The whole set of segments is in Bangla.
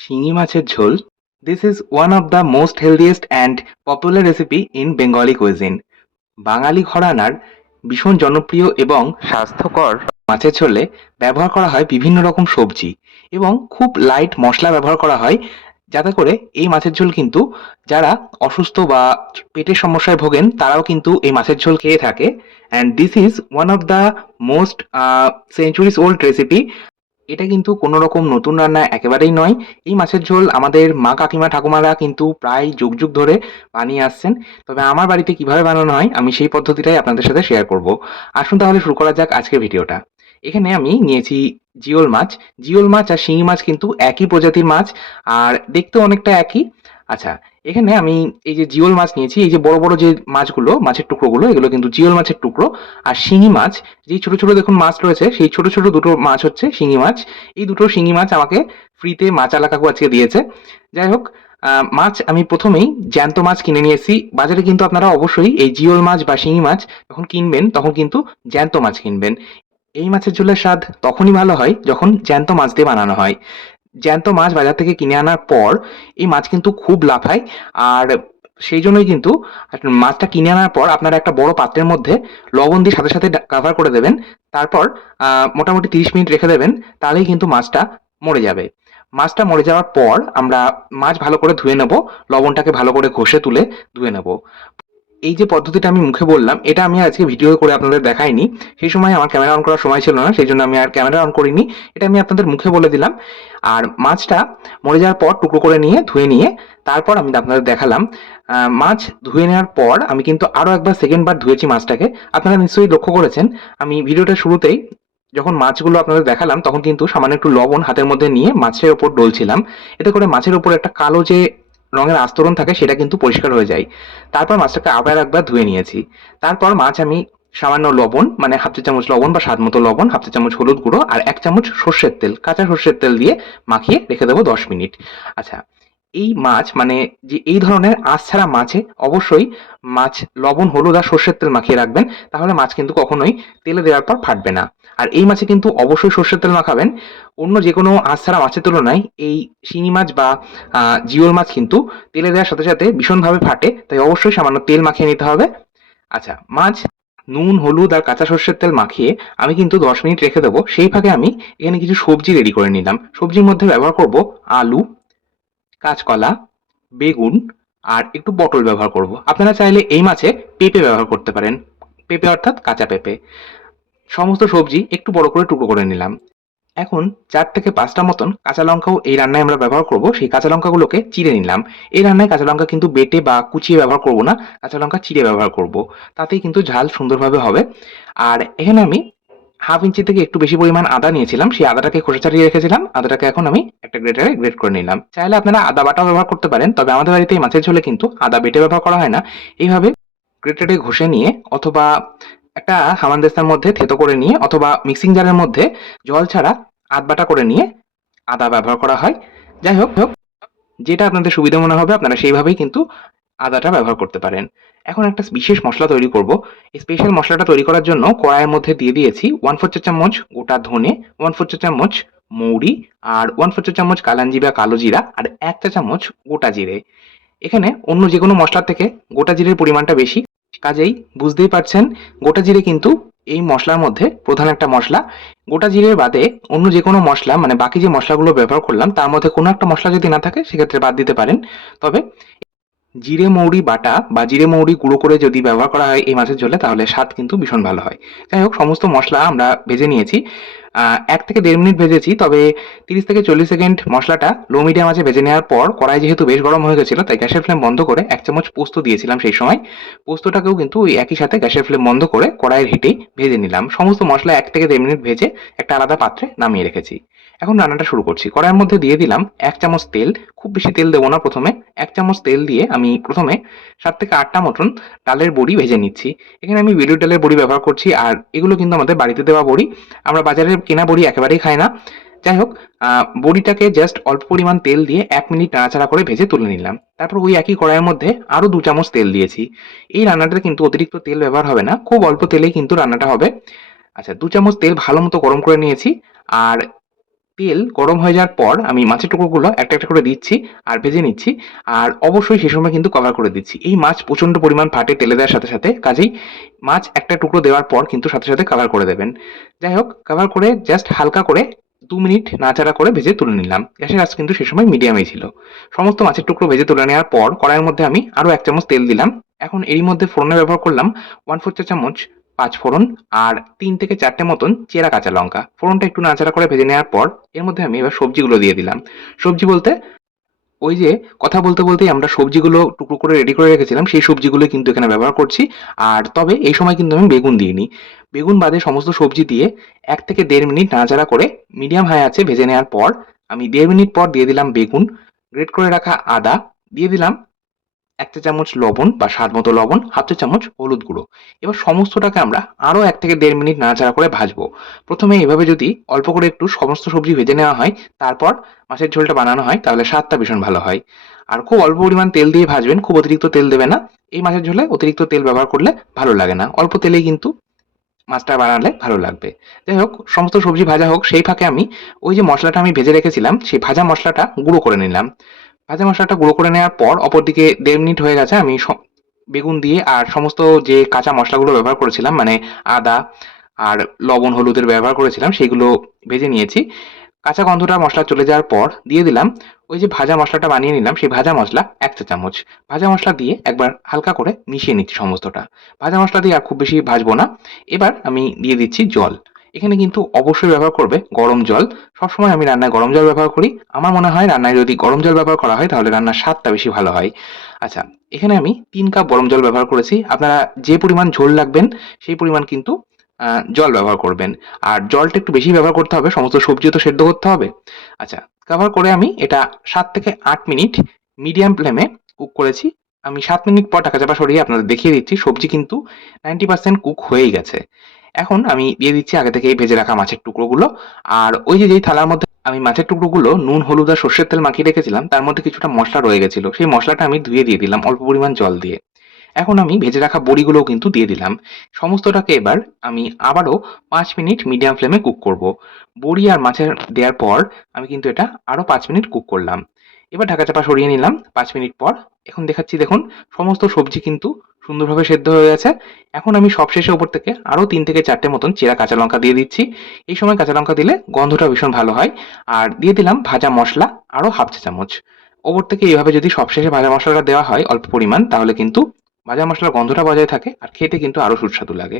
শিঙি মাছের ঝোল. This is one of the most healthiest and popular recipe in Bengali cuisine. বাঙালি ঘরানার ভীষণ জনপ্রিয় এবং স্বাস্থ্যকর মাছের ঝোলে ব্যবহার করা হয় বিভিন্ন রকম সবজি এবং খুব লাইট মশলা ব্যবহার করা হয়, যাতে করে এই মাছের ঝোল কিন্তু যারা অসুস্থ বা পেটের সমস্যায় ভোগেন তারাও কিন্তু এই মাছের ঝোল খেয়ে থাকে. And this is one of the most centuries old recipe. এটা কিন্তু কোনো রকম নতুন রান্না একেবারেই নয়. এই মাছের ঝোল আমাদের মা, কাকিমা, ঠাকুমারা কিন্তু প্রায় যুগ, যুগ ধরে বানিয়ে আসছেন। তবে আমার বাড়িতে কিভাবে বানানো হয় আমি সেই পদ্ধতিটাই আপনাদের সাথে শেয়ার করব। আসুন তাহলে শুরু করা যাক আজকের ভিডিওটা। এখানে আমি নিয়েছি জিওল মাছ। জিওল মাছ আর শিঙি মাছ কিন্তু একই প্রজাতির মাছ আর দেখতেও অনেকটা একই। আচ্ছা, এখানে আমি এই যে জিওল মাছ নিয়েছি, এই যে বড়, বড় যে মাছগুলো, মাছের টুকরোগুলো, এগুলো কিন্তু জিওল মাছের টুকরো। আর শিঙি মাছ, যেই ছোট, ছোট দেখুন মাছ রয়েছে, সেই ছোট, ছোট দুটো মাছ হচ্ছে শিঙি মাছ। এই দুটো শিঙি মাছ আমাকে ফ্রিতে মাছআলা কাকু আজকে দিয়েছে। যাই হোক, মাছ আমি প্রথমেই জ্যান্ত মাছ কিনে নিয়ে এসেছি। বাজারে কিন্তু আপনারা অবশ্যই এই জিওল মাছ বা শিঙি মাছ যখন কিনবেন তখন কিন্তু জ্যান্ত মাছ কিনবেন। এই মাছের ঝোলের স্বাদ তখনই ভালো হয় যখন জ্যান্ত মাছ দিয়ে বানানো হয়। জ্যান্ত মাছ বাজার থেকে কিনে আনার পর এই মাছ কিন্তু খুব লাফায়। আর সেই জন্যই কিন্তু মাছটা কিনে আনার পর আপনারা একটা বড় পাত্রের মধ্যে লবণ দিয়ে সাথে সাথে কাভার করে দেবেন। তারপর মোটামুটি 30 মিনিট রেখে দেবেন, তাহলেই কিন্তু মাছটা মরে যাবে। মাছটা মরে যাওয়ার পর আমরা মাছ ভালো করে ধুয়ে নেব, লবণটাকে ভালো করে ঘষে তুলে ধুয়ে নেব। এই যে পদ্ধতিটা আমি মুখে বললাম, এটা আমি আজকে ভিডিও করে আপনাদের দেখাইনি। সেই সময় আমার ক্যামেরা অন করার সময় ছিল না, সেই জন্য আমি আর ক্যামেরা অন করিনি। এটা আমি আপনাদের মুখে বলে দিলাম। আর মাছটা মরে যাওয়ার পর টুকরো করে নিয়ে ধুয়ে নিয়ে তারপর আমি আপনাদের দেখালাম। মাছ ধুয়ে নেওয়ার পর আমি কিন্তু আরও একবার সেকেন্ড বার ধুয়েছি মাছটাকে। আপনারা নিশ্চয়ই লক্ষ্য করেছেন, আমি ভিডিওটা শুরুতেই যখন মাছগুলো আপনাদের দেখালাম তখন কিন্তু সামান্য একটু লবণ হাতের মধ্যে নিয়ে মাছের ওপর ডলছিলাম। এতে করে মাছের ওপর একটা কালো যে রঙের আস্তরণ থাকে সেটা কিন্তু পরিষ্কার হয়ে যায়। তারপর মাছটাকে আবার একবার ধুয়ে নিয়েছি। তারপর মাছ আমি সামান্য লবণ, মানে হাফ চা চামচ লবণ বা স্বাদ মতো লবণ, হাফ চা চামচ হলুদ গুঁড়ো আর 1 চামচ সর্ষের তেল, কাঁচা সর্ষের তেল দিয়ে মাখিয়ে রেখে দেবো 10 মিনিট। আচ্ছা, এই মাছ মানে যে এই ধরনের আঁশ ছাড়া মাছে অবশ্যই মাছ লবণ, হলুদ আর সর্ষের তেল মাখিয়ে রাখবেন। তাহলে মাছ কিন্তু কখনোই তেলে দেওয়ার পর ফাটবে না। আর এই মাছে কিন্তু অবশ্যই সর্ষের তেল মাখাবেন। অন্য যেকোনো আঁশ ছাড়া মাছের তুলনায় এই শিঙি মাছ বা জিওল মাছ কিন্তু তেলে দেওয়ার সাথে সাথে ভীষণভাবে ফাটে, তাই অবশ্যই সামান্য তেল মাখিয়ে নিতে হবে। আচ্ছা, মাছ নুন, হলুদ আর কাঁচা সর্ষের তেল মাখিয়ে আমি কিন্তু 10 মিনিট রেখে দেবো। সেই ফাঁকে আমি এখানে কিছু সবজি রেডি করে নিলাম। সবজির মধ্যে ব্যবহার করব আলু, কাঁচকলা, বেগুন আর একটু পটল ব্যবহার করব। আপনারা চাইলে এই মাছে পেঁপে ব্যবহার করতে পারেন। পেঁপে অর্থাৎ কাঁচা পেঁপে। সমস্ত সবজি একটু বড় করে টুকরো করে নিলাম। এখন 4 থেকে 5টা মতন কাঁচা লঙ্কাও এই রান্নায় আমরা ব্যবহার করব। সেই কাঁচা লঙ্কাগুলোকে চিড়ে নিলাম। এই রান্নায় কাঁচা লঙ্কা কিন্তু বেটে বা কুচিয়ে ব্যবহার করব না, কাঁচা লঙ্কা চিড়ে ব্যবহার করব। তাতেই কিন্তু ঝাল সুন্দরভাবে হবে। আর এখানে আমি হাফ ইঞ্চি থেকে একটু বেশি পরিমাণ আদা নিয়েছিলাম, সেই আদাটাকে খোসা ছাড়িয়ে রেখেছিলাম। আদাটাকে এখন আমি একটা গ্রেটারে গ্রেট করে নিলাম। চাইলে আপনারা আদা বাটাও ব্যবহার করতে পারেন, তবে আমাদের বাড়িতে এই মাছের ঝোলে কিন্তু আদা বেটে ব্যবহার করা হয় না। এইভাবে গ্রেটারে ঘষে নিয়ে অথবা একটা হামানদিস্তার মধ্যে থেতো করে নিয়ে অথবা মিক্সিং জারের মধ্যে জল ছাড়া আধবাটা করে নিয়ে আদা ব্যবহার করা হয়। যাই হোক, যেটা আপনাদের সুবিধা মনে হবে আপনারা সেইভাবেই কিন্তু আদাটা ব্যবহার করতে পারেন। এখন একটা বিশেষ মশলা তৈরি করব। এই স্পেশাল মশলাটা তৈরি করার জন্য কড়াইয়ের মধ্যে দিয়ে দিয়েছি 1/4 চা চামচ গোটা ধনে, 1/4 চা চামচ মৌরি আর 1/4 চা চামচ কালাঞ্জি বা কালো জিরা আর 1 চা চামচ গোটা জিরে। এখানে অন্য যেকোনো মশলার থেকে গোটা জিরের পরিমাণটা বেশি, কাজেই বুঝতেই পারছেন গোটা জিরে কিন্তু এই মশলার মধ্যে প্রধান একটা মশলা। গোটা জিরের বাদে অন্য যেকোনো মশলা মানে বাকি যে মশলাগুলো ব্যবহার করলাম তার মধ্যে কোনো একটা মশলা যদি না থাকে সেক্ষেত্রে বাদ দিতে পারেন। তবে জিরে মৌরি বাটা বা জিরে মৌরি গুঁড়ো করে যদি ব্যবহার করা হয় এই মাছের ঝোলে তাহলে স্বাদ কিন্তু ভীষণ ভালো হয়। যাই হোক, সমস্ত মশলা আমরা ভেজে নিয়েছি। 1 থেকে 1.5 মিনিট ভেজেছি, তবে 30 থেকে 40 সেকেন্ড মশলাটা লো মিডিয়াম আঁচে ভেজে নেওয়ার পর কড়াই যেহেতু বেশ গরম হয়ে গেছিল তাই গ্যাসের ফ্লেম বন্ধ করে 1 চামচ পোস্ত দিয়েছিলাম সেই সময়। পোস্তটাকেও কিন্তু ওই একই সাথে গ্যাসের ফ্লেম বন্ধ করে কড়াইয়ের হিটেই ভেজে নিলাম। সমস্ত মশলা 1 থেকে 1.5 মিনিট ভেজে একটা আলাদা পাত্রে নামিয়ে রেখেছি। এখন রান্নাটা শুরু করছি। কড়াইয়ের মধ্যে দিয়ে দিলাম 1 চামচ তেল। খুব বেশি তেল দেবো না প্রথমে। 1 চামচ তেল দিয়ে আমি প্রথমে 7 থেকে 8টা মতন ডালের বড়ি ভেজে নিচ্ছি। এখানে আমি বিউলির ডালের বড়ি ব্যবহার করছি আর এগুলো কিন্তু আমাদের বাড়িতে দেওয়া বড়ি। আমরা বাজারের কেনা বড়ি একেবারেই খাই না। যাই হোক, বড়িটাকে জাস্ট অল্প পরিমাণ তেল দিয়ে 1 মিনিট নাড়াচাড়া করে ভেজে তুলে নিলাম। তারপর ওই একই কড়াইয়ের মধ্যে আরও 2 চামচ তেল দিয়েছি। এই রান্নাটাতে কিন্তু অতিরিক্ত তেল ব্যবহার হবে না, খুব অল্প তেলেই কিন্তু রান্নাটা হবে। আচ্ছা, 2 চামচ তেল ভালো মতো গরম করে নিয়েছি আর তেল গরম হয়ে যাওয়ার পর আমি মাছের টুকরোগুলো একটা একটা করে দিচ্ছি আর ভেজে নিচ্ছি। আর অবশ্যই সে সময় কিন্তু কভার করে দিচ্ছি। এই মাছ প্রচণ্ড পরিমাণ ফাটে তেলে দেওয়ার সাথে সাথে, কাজেই মাছ একটা টুকরো দেওয়ার পর কিন্তু সাথে সাথে কভার করে দেবেন। যাই হোক, কভার করে জাস্ট হালকা করে 2 মিনিট নাড়াচাড়া করে ভেজে তুলে নিলাম। গ্যাসের আঁচ কিন্তু সে সময় মিডিয়ামে ছিল। সমস্ত মাছের টুকরো ভেজে তুলে নেওয়ার পর কড়াইয়ের মধ্যে আমি আরও 1 চামচ তেল দিলাম। এখন এরই মধ্যে ফোড়নে ব্যবহার করলাম 1/4 চা চামচ পাঁচফোড়ন আর 3 থেকে 4টে মতন চেরা কাঁচা লঙ্কা। ফোড়নটা একটু নাড়াচাড়া করে ভেজে নেওয়ার পর এর মধ্যে আমি এবার সবজিগুলো দিয়ে দিলাম। সবজি বলতে ওই যে কথা বলতে বলতেই আমরা সবজিগুলো টুকরো করে রেডি করে রেখেছিলাম, সেই সবজিগুলো কিন্তু এখানে ব্যবহার করছি। আর তবে এই সময় কিন্তু আমি বেগুন দিইনি। বেগুন বাদে সমস্ত সবজি দিয়ে 1 থেকে 1.5 মিনিট নাড়াচাড়া করে মিডিয়াম হাই আঁচে ভেজে নেওয়ার পর আমি 1.5 মিনিট পর দিয়ে দিলাম বেগুন, গ্রেট করে রাখা আদা, দিয়ে দিলাম 1 চা চামচ লবণ বা স্বাদ মতো লবণ, 1/2 চা চামচ হলুদ গুঁড়ো। এবার সমস্তটাকে আমরা আরও 1 থেকে 1.5 মিনিট নাড়াচাড়া করে ভাজবো। প্রথমে এভাবে যদি অল্প করে একটু সমস্ত সবজি ভেজে নেওয়া হয়, তারপর মাছের ঝোলটা বানানো হয়, তাহলে স্বাদটা ভীষণ ভালো হয়। আর খুব অল্প পরিমাণ তেল দিয়ে ভাজবেন, খুব অতিরিক্ত তেল দেবে না। এই মাছের ঝোলে অতিরিক্ত তেল ব্যবহার করলে ভালো লাগে না। অল্প তেলেই কিন্তু মাছটা বানালে ভালো লাগবে। যাই হোক, সমস্ত সবজি ভাজা হোক, সেই ফাঁকে আমি ওই যে মসলাটা আমি ভেজে রেখেছিলাম, সেই ভাজা মসলাটা গুঁড়ো করে নিলাম। ভাজা মশলাটা গুঁড়ো করে নেওয়ার পর অপরদিকে 1.5 মিনিট হয়ে গেছে, আমি বেগুন দিয়ে আর সমস্ত যে কাঁচা মশলাগুলো ব্যবহার করেছিলাম, মানে আদা আর লবণ হলুদের ব্যবহার করেছিলাম, সেগুলো ভেজে নিয়েছি। কাঁচা গন্ধটা মশলা চলে যাওয়ার পর দিয়ে দিলাম ওই যে ভাজা মশলাটা বানিয়ে নিলাম, সেই ভাজা মশলা 1 চা চামচ। ভাজা মশলা দিয়ে একবার হালকা করে মিশিয়ে নিচ্ছি সমস্তটা। ভাজা মশলা দিয়ে আর খুব বেশি ভাজবো না। এবার আমি দিয়ে দিচ্ছি জল। এখানে কিন্তু অবশ্যই ব্যবহার করবে গরম জল। সবসময় আমি রান্নায় গরম জল ব্যবহার করি। আমার মনে হয় রান্নায় যদি গরম জল ব্যবহার করা হয় তাহলে রান্নার স্বাদটা বেশি ভালো হয়। আচ্ছা, এখানে আমি 3 কাপ গরম জল ব্যবহার করেছি। আপনারা যে পরিমাণ ঝোল রাখবেন সেই পরিমাণ কিন্তু জল ব্যবহার করবেন। আর জলটা একটু বেশি ব্যবহার করতে হবে, সমস্ত সবজিও তো সেদ্ধ করতে হবে। আচ্ছা, কভার করে আমি এটা 7 থেকে 8 মিনিট মিডিয়াম ফ্লেমে কুক করেছি। আমি 7 মিনিট পর ঢাকা চাপা সরিয়ে আপনাদের দেখিয়ে দিচ্ছি, সবজি কিন্তু 90% কুক হয়েই গেছে। এখন আমি দিয়ে দিচ্ছি আগে থেকেই ভেজে রাখা মাছের টুকরোগুলো। আর ওই যে যেই থালার মধ্যে আমি মাছের টুকরোগুলো নুন, হলুদ আর সর্ষের তেল মাখিয়ে রেখেছিলাম, তার মধ্যে কিছুটা মসলা রয়ে গেছিল। সেই মসলাটা আমি ধুয়ে দিয়ে দিলাম অল্প পরিমাণ জল দিয়ে। এখন আমি ভেজে রাখা বড়িগুলোও কিন্তু দিয়ে দিলাম। সমস্তটাকে এবার আমি আবারও 5 মিনিট মিডিয়াম ফ্লেমে কুক করব। বড়ি আর মাছের দেওয়ার পর আমি কিন্তু এটা আরও 5 মিনিট কুক করলাম। এবার ঢাকা চাপা সরিয়ে নিলাম 5 মিনিট পর। এখন দেখাচ্ছি, দেখুন সমস্ত সবজি কিন্তু সুন্দরভাবে সেদ্ধ হয়ে গেছে। এখন আমি সবশেষে উপর থেকে আরও 3 থেকে 4টে মতন চেরা কাঁচা লঙ্কা দিয়ে দিচ্ছি। এই সময় কাঁচা লঙ্কা দিলে গন্ধটা ভীষণ ভালো হয়। আর দিয়ে দিলাম ভাজা মসলা আরও 1/2 চা চামচ। ওপর থেকে এইভাবে যদি সবশেষে ভাজা মসলাটা দেওয়া হয় অল্প পরিমাণ, তাহলে কিন্তু ভাজা মসলার গন্ধটা বজায় থাকে আর খেতে কিন্তু আরো সুস্বাদু লাগে।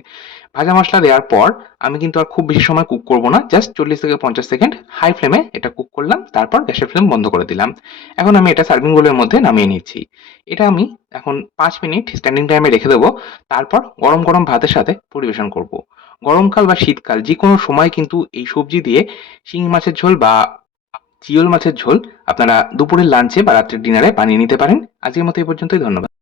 ভাজা মসলা দেওয়ার পর আমি কিন্তু আর খুব বেশি সময় কুক করব না। জাস্ট 40 থেকে 50 সেকেন্ড হাই ফ্লেমে এটা কুক করলাম। তারপর গ্যাসের ফ্লেম বন্ধ করে দিলাম। এখন আমি এটা সার্ভিং বোলের মধ্যে নামিয়ে নিচ্ছি। এটা আমি এখন 5 মিনিট স্ট্যান্ডিং টাইমে রেখে দেবো। তারপর গরম, গরম ভাতের সাথে পরিবেশন করব। গরমকাল বা শীতকাল যেকোনো সময় কিন্তু এই সবজি দিয়ে শিঙি মাছের ঝোল বা জিওল মাছের ঝোল আপনারা দুপুরের লাঞ্চে বা রাত্রের ডিনারে বানিয়ে নিতে পারেন। আজকের মতো এই পর্যন্তই। ধন্যবাদ।